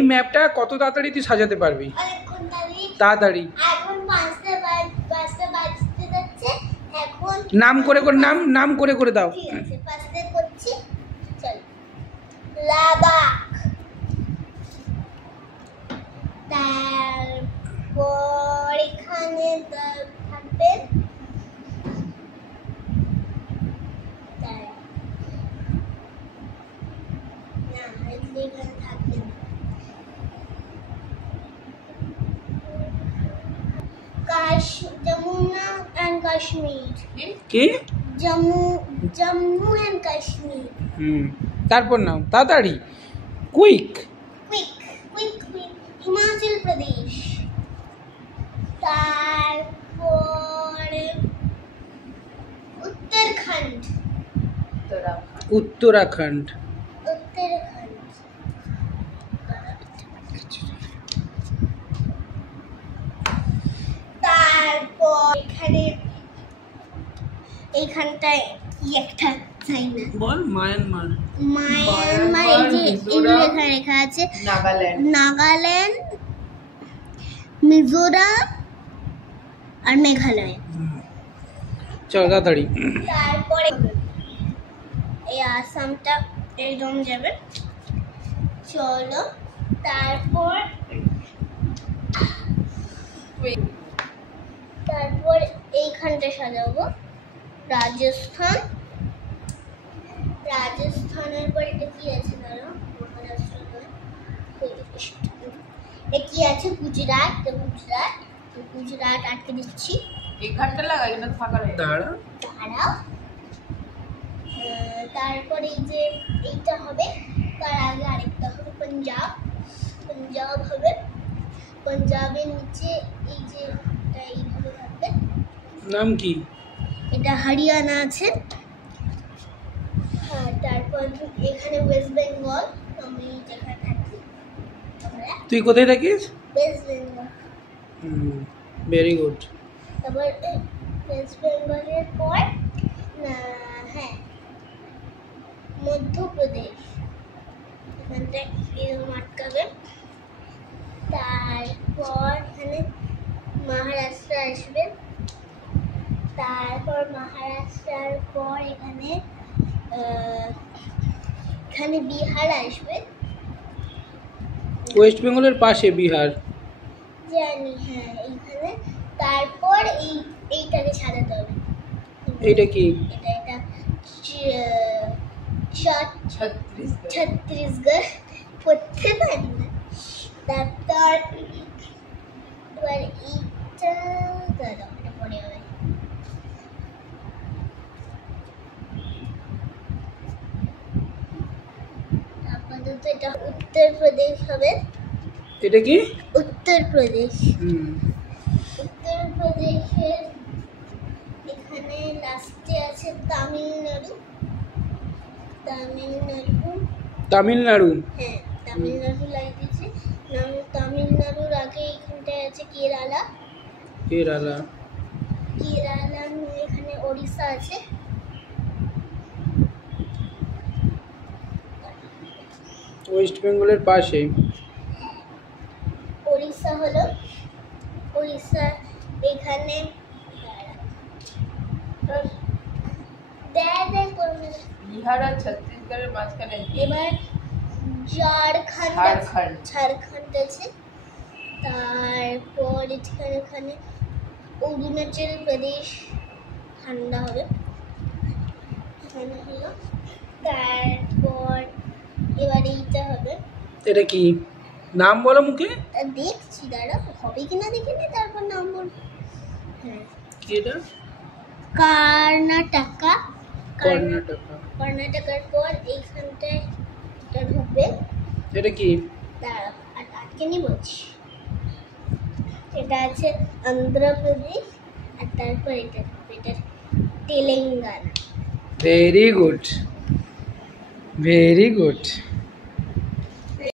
এই ম্যাপটা কত তাড়াতাড়ি তুই সাজাতে পারবি? তাড়াতাড়ি নাম করে করে নাম করে করে দাও। তারপর এখানে থাকবে Jamuna and Kashmir. কি? Jammu and Kashmir. তারপর নাও তাড়াতাড়ি কুইক হিমাচল প্রদেশ। তারপর উত্তরাখণ্ড। উত্তরাখণ্ড। তারপর এইখানটায় কি একটা চাই না বল মায়ানমার। এই যে এগুলো এখানে লেখা আছে নাগাল্যান্ড, মিজোরাম আর মেঘালয়। চল তাড়াতাড়ি। তারপরে এই আসামটা একদম যাবে। চলো তারপর এইখানটা সাজাবো রাজস্থানের পর এটা কি আছে ধরো মহারাষ্ট্র নয় এটা কি আছে গুজরাট আটকে দিচ্ছি। এইখানটা লাগাই না ফাঁকা রয়ে দাঁড়াও। তারপর এই যে এইটা হবে, তার আগে আরেকটা হবে পাঞ্জাব হবে। পাঞ্জাবের নিচে এই যে এইভাবে থাকবে। নাম কি? এটা হরিয়ানা আছে। হ্যাঁ, তারপর এখানে ওয়েস্ট বেঙ্গল, আমি যেখানে থাকি। তুই কোথায় থাকিস? ওয়েস্ট বেঙ্গল। Very good. তারপর ওয়েস্ট বেঙ্গলের পর হ্যাঁ মধ্যপ্রদেশ, এখানটা এরকম আটকাবে। তারপর এখানে মহারাষ্ট্র আসবে। তারপর মহারাষ্ট্রের পর এখানে বিহার আসবে। ওয়েস্ট বেঙ্গলের পাশে বিহার জানি, হ্যাঁ এইখানে। তারপর এইটাকে সাজাতে হবে। এইটা কি? এটা ছত্তিশগড় পড়তে পারি না। তারপর এবার এইটা পরে হবে। আপাতত এটা উত্তরপ্রদেশ হবে। এটা কি? উত্তরপ্রদেশ। উত্তরপ্রদেশের এখানে লাস্টে আছে তামিলনাড়ু। হ্যাঁ, তামিলনাড়ু লাগিয়েছে। তামিলনাড়ুর আগে এখানটায় আছে কেরালা। এখানে ওড়িশা আছে। ওয়েস্ট বেঙ্গলের পাশে ওড়িশা হলো। এখানে বিহার আর ছত্তিশগড়ের মাঝখানে এবার ঝাড়খণ্ড আছে। তারপর এখানে অরুণাচল প্রদেশ ঠান্ডা হবে এখানে হলো। তারপর এবার এইটা হবে। এটা কি? নাম বলো মুখে। দেখছি, দাঁড়া হবে কিনা দেখে নি, তারপর নাম বলবো। হ্যাঁ, এটা কর্ণাটকার পর এইখানটায় এটা ঢুকবে। এটা কি? দাঁড়া আটকে নি বলছি। এটা আছে অন্ধ্রপ্রদেশ। আর তারপর এটা তেলেঙ্গানা। Very good.